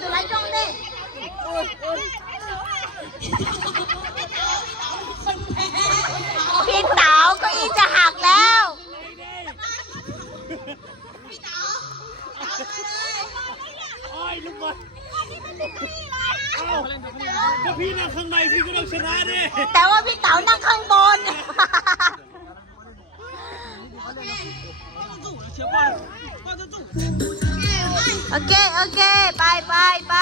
อยู่พี่เต๋าก็อีจะหักแล้วพี่เต๋าโอ้ยลูกบอลเอ้าพี่นั่งข้างในพี่ก็ต้องชนะดิแต่ว่าพี่เต๋านั่งข้างบนโอเค โอเค ไปไปไป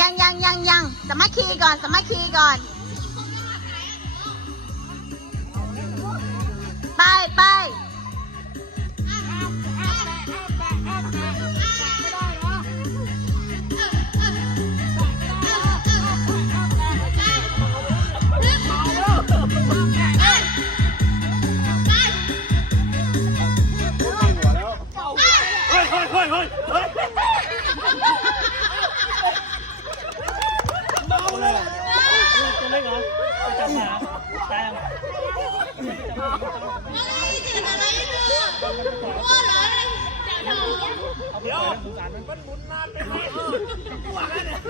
ยังยังยังยังสามัคคีก่อนสามัคคีก่อน เดี๋ยวมันหมุนนานไปไหมเออว่ากันเนี่ย